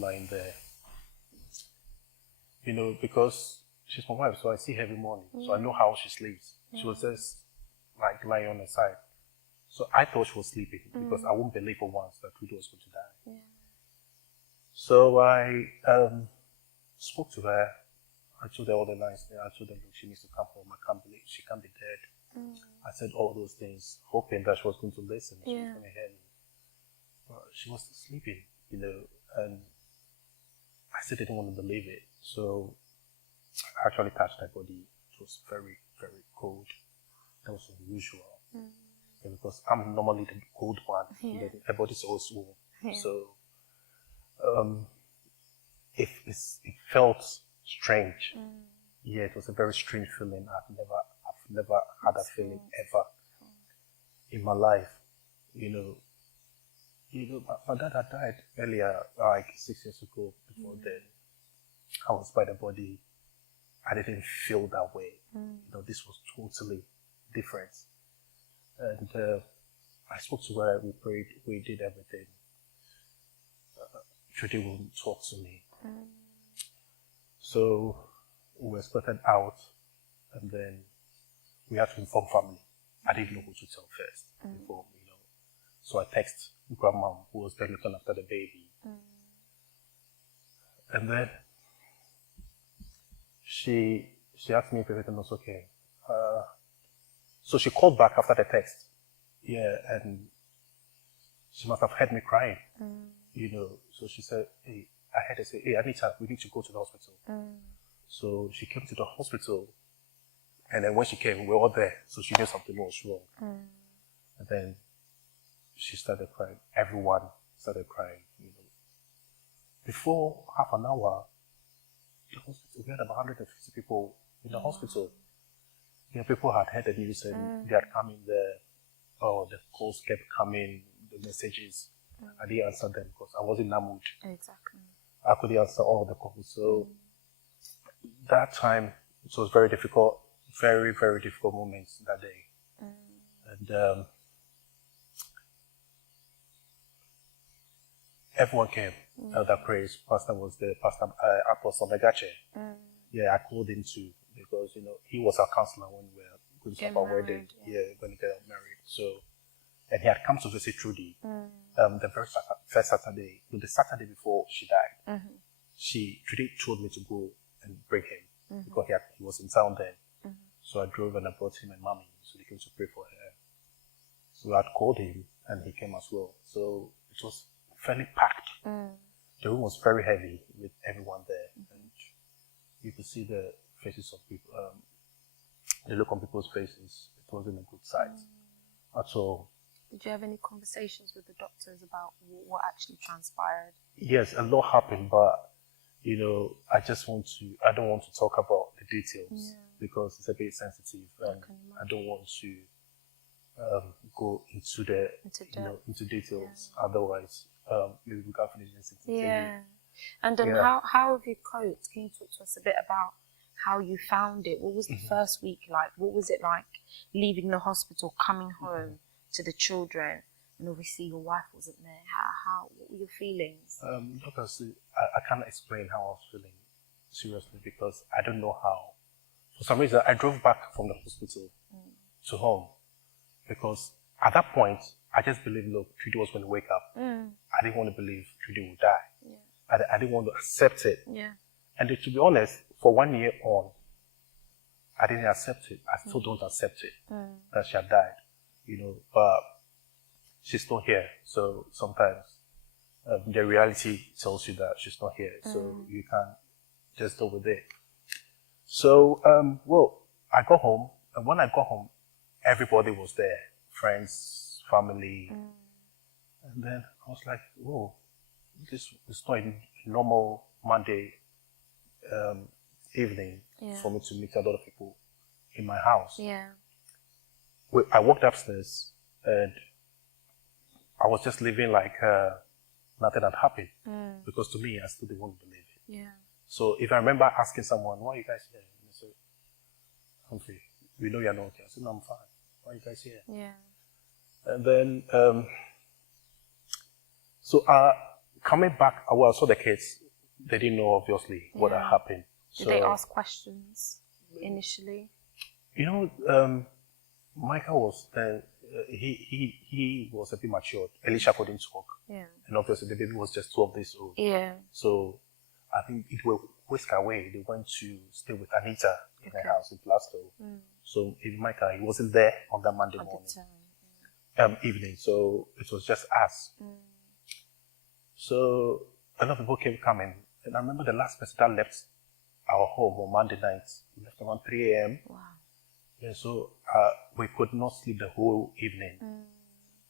lying there. Because she's my wife, so I see her every morning. So I know how she sleeps. She was just like lying on her side. So I thought she was sleeping because I wouldn't believe for once that Trudy was going to die. Yeah. So I spoke to her. I told her all the nice things. I told her, look, she needs to come home. I can't believe she can't be dead. I said all those things, hoping that she was going to listen. She was going to hear me. But she was sleeping, and I still didn't want to believe it. So I actually touched her body. It was very, very cold. That was unusual. Because I'm normally the cold one. Her body's always warm. So it felt strange. Yeah, it was a very strange feeling. I've never had that feeling ever in my life. My dad had died earlier, like 6 years ago. Before then, I was by the body. I didn't feel that way. This was totally different. And I spoke to her. We prayed. We did everything. Trudy wouldn't talk to me. So we were escorted out, and then we had to inform family. I didn't know who to tell first. Before, So I texted grandma, who was there looking after the baby. And then she asked me if everything was okay. So she called back after the text. Yeah, and she must have heard me crying. So she said, hey, I heard her say, hey, Anita, we need to go to the hospital. So she came to the hospital, and then when she came, we were all there, so she knew something was wrong. And then she started crying. Everyone started crying. Before half an hour, the hospital, we had about 150 people in the hospital. People had heard the news and they had come in there. Oh, the calls kept coming, the messages. I didn't answer them because I was in that mood. Exactly. I couldn't answer all the calls. So that time, it was very difficult, very, very difficult moments that day. And everyone came. Elder Praise, Pastor was there, Pastor Apostle Megache. Yeah, I called him too because, he was our counselor when we were going to have our wedding. Yeah, when we got married. So, and he had come to visit Trudy. The very first Saturday, the Saturday before she died, Trudy told me to go and bring him because he was in town then. So I drove and I brought him and mommy, so they came to pray for her. So I had called him and he came as well. So it was fairly packed. The room was very heavy with everyone there, and you could see the faces of people, the look on people's faces. It wasn't a good sight at all. Did you have any conversations with the doctors about what actually transpired? Yes, a lot happened, but I don't want to talk about the details because it's a bit sensitive, and I don't want to go into details. Otherwise, maybe we can't finish this. Yeah. And how have you coped? Can you talk to us a bit about how you found it? What was the first week like? What was it like leaving the hospital, coming home to the children, and obviously your wife wasn't there? What were your feelings? Obviously, I can't explain how I was feeling, seriously, because I don't know how. For some reason, I drove back from the hospital to home because at that point, I just believed, look, Trudy was going to wake up. I didn't want to believe Trudy would die. I didn't want to accept it. And to be honest, for 1 year on, I didn't accept it. I still don't accept it, that she had died, but she's not here. So sometimes the reality tells you that she's not here. So you can't just deal with it. So, I got home, and when I got home, everybody was there, friends, family. And then I was like, whoa, this is not a normal Monday evening for me to meet a lot of people in my house. I walked upstairs and I was just living like nothing had happened. Because to me, I still didn't want to believe it. So if I remember asking someone, why are you guys here? And they said, Humphrey, we know you're not okay. I said, no, I'm fine. Why are you guys here? And then, coming back, well, I saw the kids. They didn't know, obviously, what had happened. Did they ask questions initially? Michael was then, he was a bit matured. Elisha couldn't talk. Yeah. And obviously the baby was just 12 days old. Yeah. So I think it was whisked away. They went to stay with Anita in her house in Glasgow. So even Michael, he wasn't there on that Monday morning. Evening. So it was just us. So a lot of people came coming. And I remember the last person that left our home on Monday night. We left around 3 a.m. Wow. Yeah, so we could not sleep the whole evening.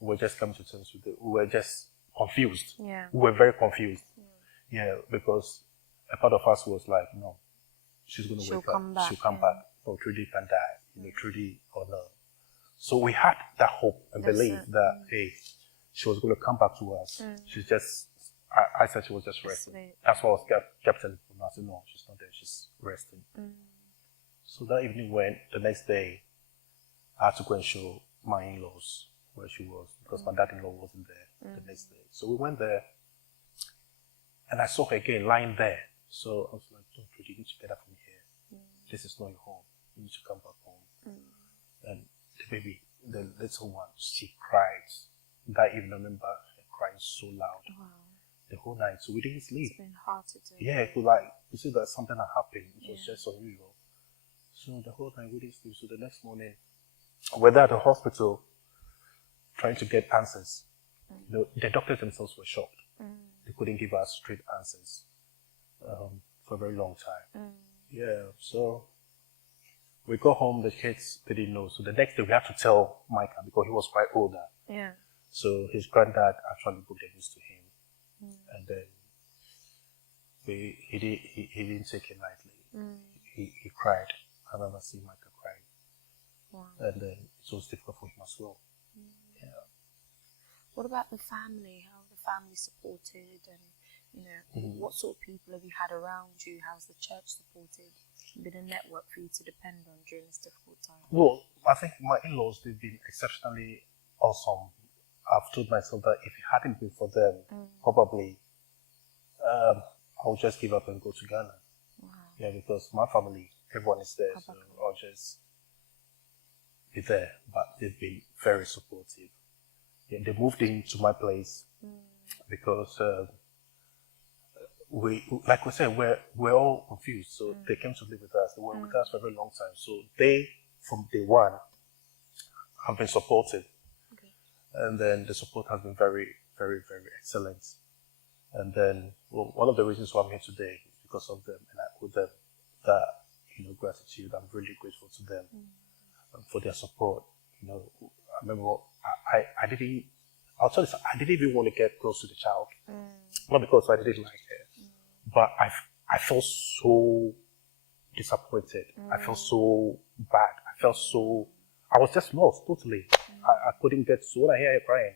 We were just coming to terms with it. We were just confused. Yeah. We were very confused. Yeah, because a part of us was like, no, she's going to wake up. She'll come back. Or Trudy can die. Trudy or no. So we had that hope and belief that, hey, she was going to come back to us. She's just, I said she was just resting. That's why I was kept telling people. I said, no, she's not there. She's resting. So that evening the next day, I had to go and show my in-laws where she was because my dad-in-law wasn't there the next day. So we went there and I saw her again lying there. So I was like, don't Trudy, you need to get up from here. This is not your home. You need to come back home. And the baby, the little one, she cries. That evening, I remember her crying so loud. The whole night. So we didn't sleep. It's been hard to do. Yeah, it was like, you see that something had happened. It was just unusual. So the whole time we didn't sleep. So the next morning, we're there at the hospital trying to get answers. The doctors themselves were shocked. They couldn't give us straight answers for a very long time. Yeah, so we got home, the kids didn't know. So the next day we had to tell Micah because he was quite older. Yeah. So his granddad actually booked the news to him. And then he didn't take it lightly. He cried. I remember seeing Micah crying. Wow. And then it was difficult for him as well. Yeah. What about the family? How the family supported and, what sort of people have you had around you? How's the church supported? Been a network for you to depend on during this difficult time? Well, I think my in-laws, they've been exceptionally awesome. I've told myself that if it hadn't been for them, probably I would just give up and go to Ghana. Wow. Yeah, because my family, everyone is there, so I'll just be there. But they've been very supportive. Yeah, they moved into my place because like we said, we're all confused. So they came to live with us. They were with us for a very long time. So they, from day one, have been supportive. And then the support has been very, very, very excellent. And then, one of the reasons why I'm here today is because of them, and I owe them that, gratitude. I'm really grateful to them for their support. I remember I'll tell you, I didn't even want to get close to the child. Not because I didn't like her, but I felt so disappointed. I felt so bad. I was just lost totally. I couldn't get, so when I hear her crying,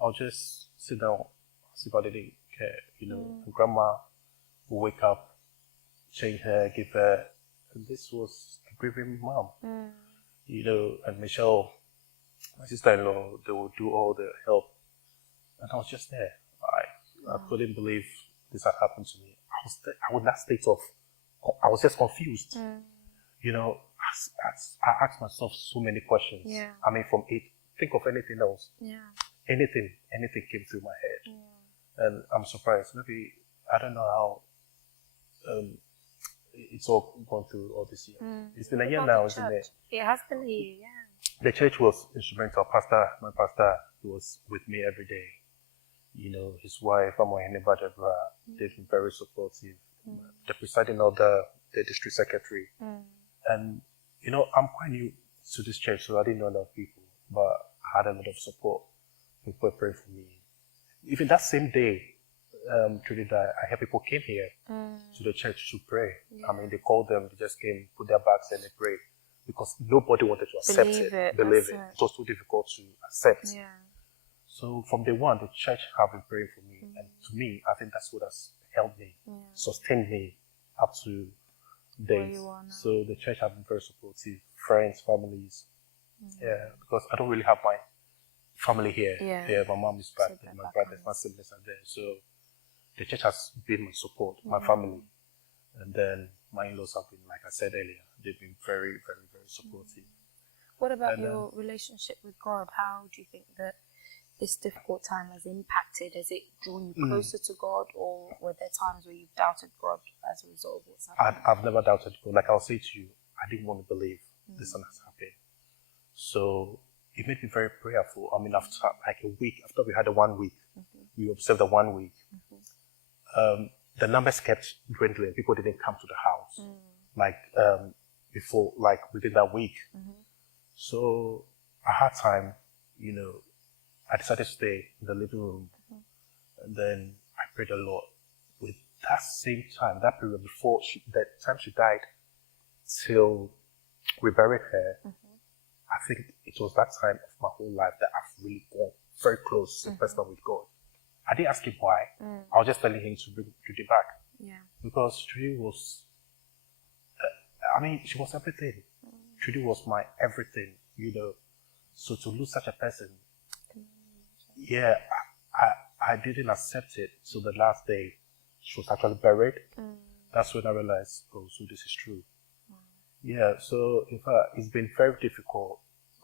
I'll just sit down as if I didn't care, And grandma will wake up, change her, give her, and this was a grieving mom, and Michelle, my sister-in-law, they will do all the help, and I was just there. I couldn't believe this had happened to me. I was in that state of, I was just confused, I asked myself so many questions. Yeah. I mean, think of anything else. Yeah. Anything came through my head. And I'm surprised. Maybe, I don't know how it's all gone through all this year. It's been a year now, isn't it? It has been a year, yeah. The church was instrumental. My pastor, he was with me every day. His wife, they've been very supportive. The presiding elder, the district secretary. And, I'm quite new to this church, so I didn't know a lot of people, but I had a lot of support. People were praying for me. Even that same day, Trudy died, I heard people came here to the church to pray. Yeah. I mean, they called them, they just came, put their bags and they prayed. Because nobody wanted to accept believe it. It was too difficult to accept. Yeah. So from day one, the church have been praying for me. And to me, I think that's what has helped me, sustained me up to date. So the church have been very supportive, friends, families. Yeah, because I don't really have my family here. Yeah, my mom is back there, my brothers, my siblings are there. So the church has been my support, my family. And then my in-laws have been, like I said earlier, they've been very, very, very supportive. What about your relationship with God? How do you think that this difficult time has impacted? Has it drawn you closer to God, or were there times where you've doubted God as a result of what's happened? I've never doubted God. Like I'll say to you, I didn't want to believe this one has happened. So it made me very prayerful. I mean, after like a week, after we had a 1 week, we observed the 1 week. The numbers kept dwindling. People didn't come to the house like before, like within that week. So I had time, you know, I decided to stay in the living room. And then I prayed a lot. With that same time, that period before that time she died, till we buried her, I think it was that time of my whole life that I've really gone very close and personal with God. I didn't ask him why. I was just telling him to bring Trudy back. Yeah. Because Trudy was, she was everything. Trudy was my everything, you know. So to lose such a person, yeah, I didn't accept it. So the last day, she was actually buried. That's when I realized, oh, so this is true. Yeah, so in fact, it's been very difficult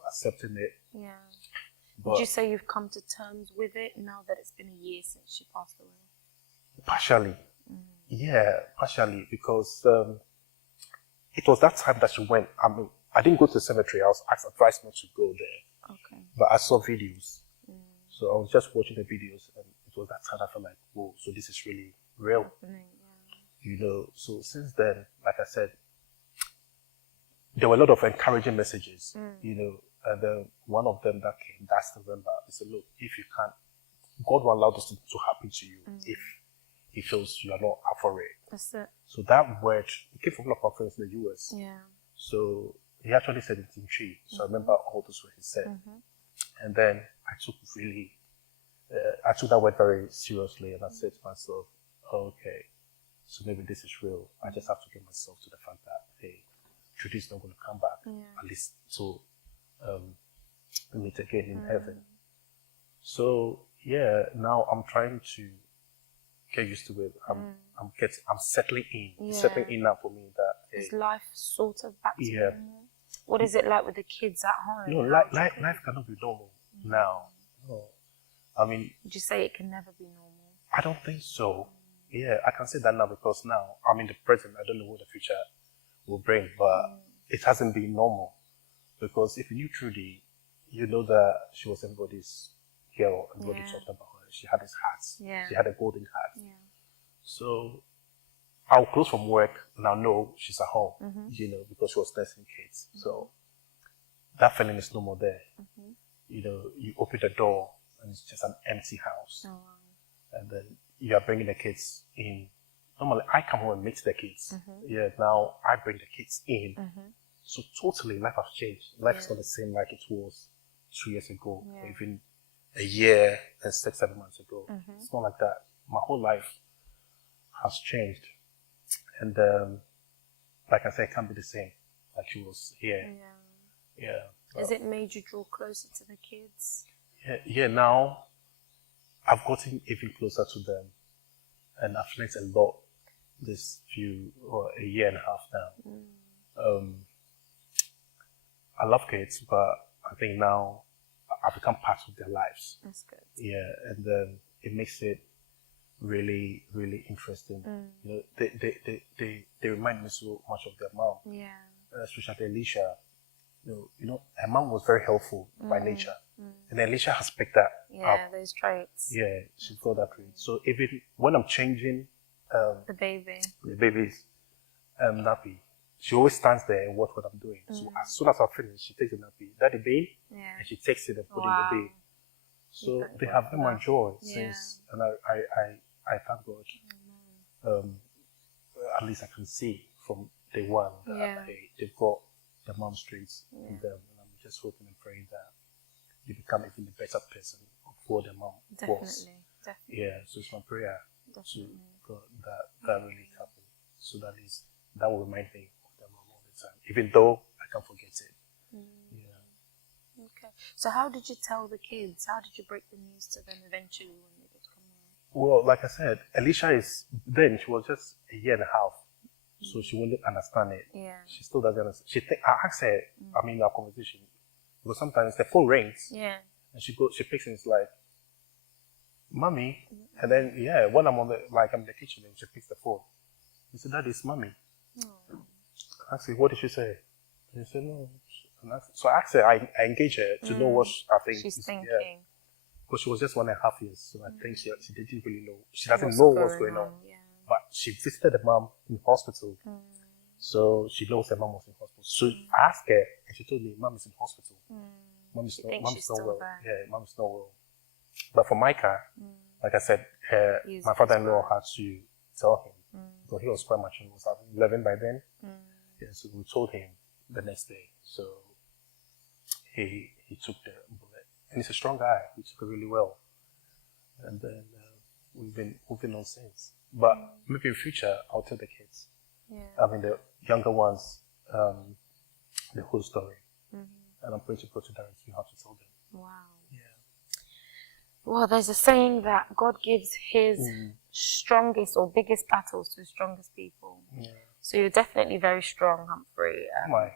accepting it. Yeah. But would you say you've come to terms with it now that it's been a year since she passed away? Partially. Yeah, partially, because it was that time that she went. I mean, I didn't go to the cemetery. I was advised not to go there. Okay. But I saw videos. So I was just watching the videos, and it was that time I felt like, whoa, so this is really real. You know, so since then, like I said, there were a lot of encouraging messages, you know, and then one of them that came, that's November. He said, look, if you can't, God will allow this to happen to you if he feels you are not up for it. That's it. So that word, it came from one of our friends in the US. Yeah. So he actually said it in tree. So I remember all those words he said. And then I took that word very seriously, and I said to myself, okay, so maybe this is real. I just have to get myself to the fact that, hey, Trudy is not going to come back, at least to meet again in heaven. So yeah, now I'm trying to get used to it. I'm settling in. It's settling in now for me that, hey, is life sort of back to yeah. normal? What is it like with the kids at home? No, life cannot be normal now. No. I mean, would you say it can never be normal? I don't think so. Yeah, I can say that now because now I'm in the present. I don't know what the future will bring, but it hasn't been normal. Because if you knew Trudy, you know that she was everybody's girl. Everybody talked about her. She had this hat. Yeah. She had a golden hat. Yeah. So I'll close from work and I'll know she's at home, you know, because she was nursing kids. So that feeling is no more there. You know, you open the door and it's just an empty house. Oh, wow. And then you are bringing the kids in. Normally, I come home and meet the kids. Yeah, now I bring the kids in. So totally, life has changed. Life is not the same like it was 2 years ago, or even a year and 6-7 months ago. It's not like that. My whole life has changed. And like I said, it can't be the same like she was here. Yeah. Has it made you draw closer to the kids? Yeah, now I've gotten even closer to them, and I've learned a lot this a year and a half now. I love kids, but I think now I've become part of their lives. That's good. Yeah, and it makes it really, really interesting. You know, they remind me so much of their mom. Yeah. Especially Alicia. You know, her mom was very helpful by nature. And Alicia has picked that up. Those traits. Yeah, she's got that trait. So even when I'm changing the baby's nappy, she always stands there and watch what I'm doing. So as soon as I finish, she takes the nappy, daddy babe, and she takes it and put it in the babe. So they have been my joy since, and I thank God. At least I can see from day one that they've got their mom's traits in them, and I'm just hoping and praying that they become even a better person of what their mom was. Definitely. Yeah, so it's my prayer to God that really happened. So that will remind me of their mom all the time, even though I can't forget it. Yeah. Okay. So how did you tell the kids? How did you break the news to them eventually when they did come Well, like I said, Alicia she was just a year and a half. So she wouldn't understand it. Yeah. She still doesn't understand. I asked her, our conversation, because sometimes the phone rings. Yeah. And she picks and it's like, Mommy. And then, when I'm I'm in the kitchen and she picks the phone. She said, That is Mommy. I said, What did she say? And she said, No. So I asked her, I engaged her to know what I think she's thinking. Yeah. Because she was just 1.5 years. So I think she didn't really know. She doesn't know what's going on. Yeah. But she visited the mom in hospital. So she knows her mom was in hospital. So I asked her, and she told me, Mom is in hospital. Mom's not well. There. Yeah, mom's not well. But for Micah, like I said, my father-in-law had to tell him, because he was quite mature. He was 11 by then. Yeah, so we told him the next day. So he took the bullet. And he's a strong guy. He took it really well. And then we've been moving on since. But maybe in future, I'll tell the kids. Yeah. I mean, the younger ones, the whole story. And I'm going to go to direct you how to tell them. Wow. Yeah. Well, there's a saying that God gives his strongest or biggest battles to the strongest people. Yeah. So you're definitely very strong, Humphrey. Why?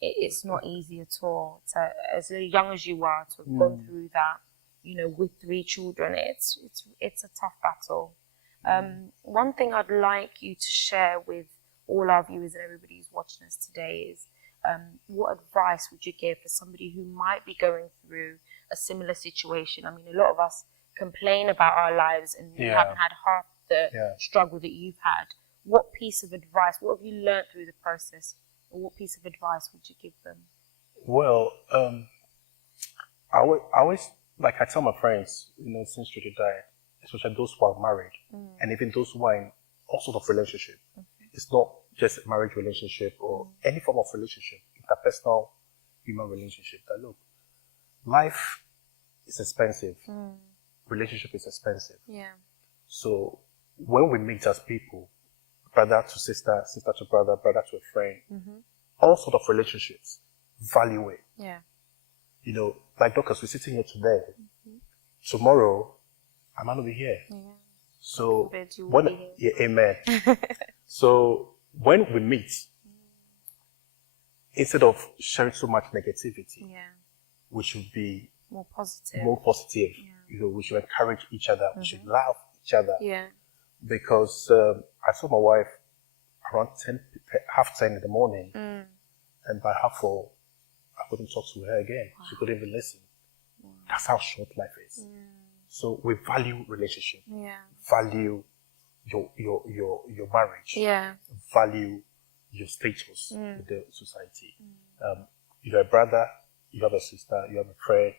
It's not easy at all. As young as you are, to have gone through that, with 3 children, it's a tough battle. One thing I'd like you to share with all our viewers and everybody who's watching us today is, what advice would you give for somebody who might be going through a similar situation? I mean, a lot of us complain about our lives and we haven't had half the struggle that you've had. What piece of advice, what have you learned through the process, or what piece of advice would you give them? Well, I always, like I tell my friends, since Trudy died, especially those who are married, and even those who are in all sorts of relationship. It's not just a marriage relationship or any form of relationship, interpersonal human relationship. That look, life is expensive. Relationship is expensive. Yeah. So when we meet as people, brother to sister, sister to brother, brother to a friend, all sorts of relationships, value it. Yeah. Like Dorcas, we're sitting here today. Tomorrow, I might not be here. Yeah. So amen. So when we meet, instead of sharing so much negativity, we should be more positive. We should encourage each other. We should love each other. Yeah. Because I saw my wife around 10:30 in the morning, and by 4:30, I couldn't talk to her again. Wow. She couldn't even listen. Wow. That's how short life is. So we value relationship. Value your marriage. Value your status in the society. You're a brother, you have a sister, you have a friend.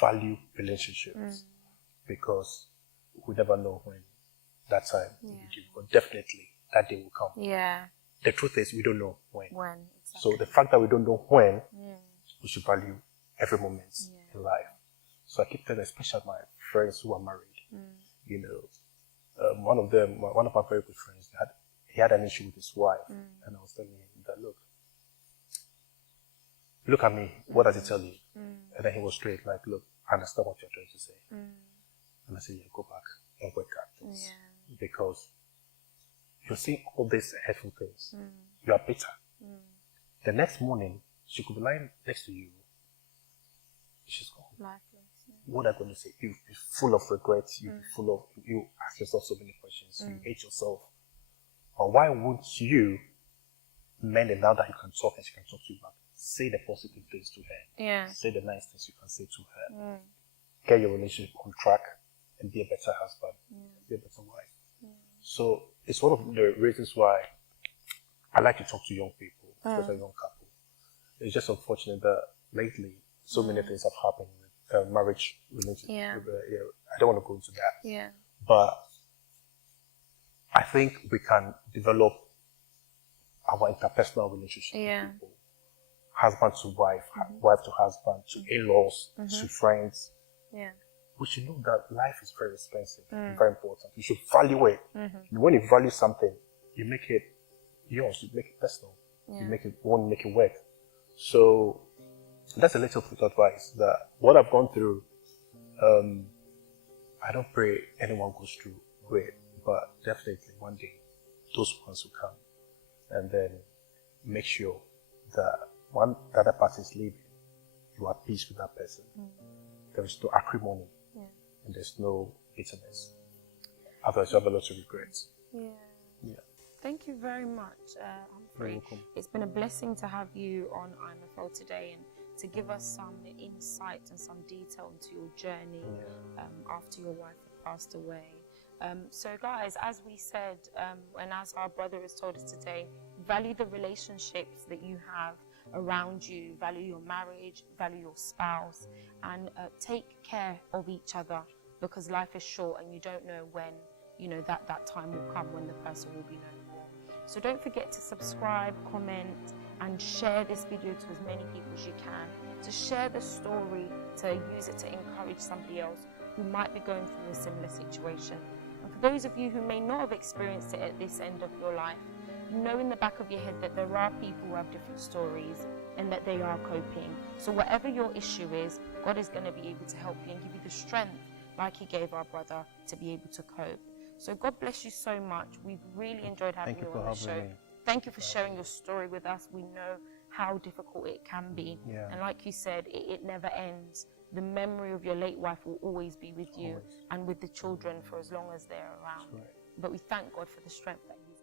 Value relationships because we never know when that time will be due. But definitely that day will come. The truth is we don't know when. Exactly. So the fact that we don't know when, we should value every moment in life. So I keep telling, especially my friends who are married, one of my very good friends, he had an issue with his wife, and I was telling him that, look at me, what does he tell you? And then he was straight, like, look, I understand what you're trying to say. And I said, go back and work at this. Because you're seeing all these hurtful things. You are bitter. The next morning, she could be lying next to you. She's gone. Lifeless. What are you going to say? You'll be full of regrets. You ask yourself so many questions. You hate yourself. Or why won't you mend it now that you can talk and she can talk to you back? Say the positive things to her. Say the nice things you can say to her. Get your relationship on track and be a better husband. Be a better wife. So it's one of the reasons why I like to talk to young people, especially young couple. It's just unfortunate that lately so many things have happened with marriage relationship. I don't want to go into that. But I think we can develop our interpersonal relationship with people. Husband to wife, wife to husband, to in-laws, to friends. We should know that life is very expensive, very important. You should value it. And when you value something, you make it yours, you make it personal. You want to make it work. So that's a little bit of advice that what I've gone through, I don't pray anyone goes through it, but definitely one day those ones will come, and then make sure that when the other person is leaving, you are at peace with that person. There is no acrimony, and there's no bitterness. Otherwise, you have a lot of regrets. Yeah. Thank you very much, Humphrey. You're welcome. It's been a blessing to have you on IMFL today and to give us some insight and some detail into your journey after your wife had passed away. So guys, as we said, and as our brother has told us today, value the relationships that you have around you, value your marriage, value your spouse, and take care of each other, because life is short and you don't know when, you know, that time will come when the person will be no more. So don't forget to subscribe, comment, and share this video to as many people as you can, to share the story, to use it to encourage somebody else who might be going through a similar situation. And for those of you who may not have experienced it at this end of your life, know in the back of your head that there are people who have different stories and that they are coping. So whatever your issue is, God is going to be able to help you and give you the strength, like he gave our brother, to be able to cope. So God bless you so much. We've really enjoyed having you on the show. Thank you for sharing your story with us. We know how difficult it can be. And like you said, it never ends. The memory of your late wife will always be with you and with the children for as long as they're around. But we thank God for the strength that you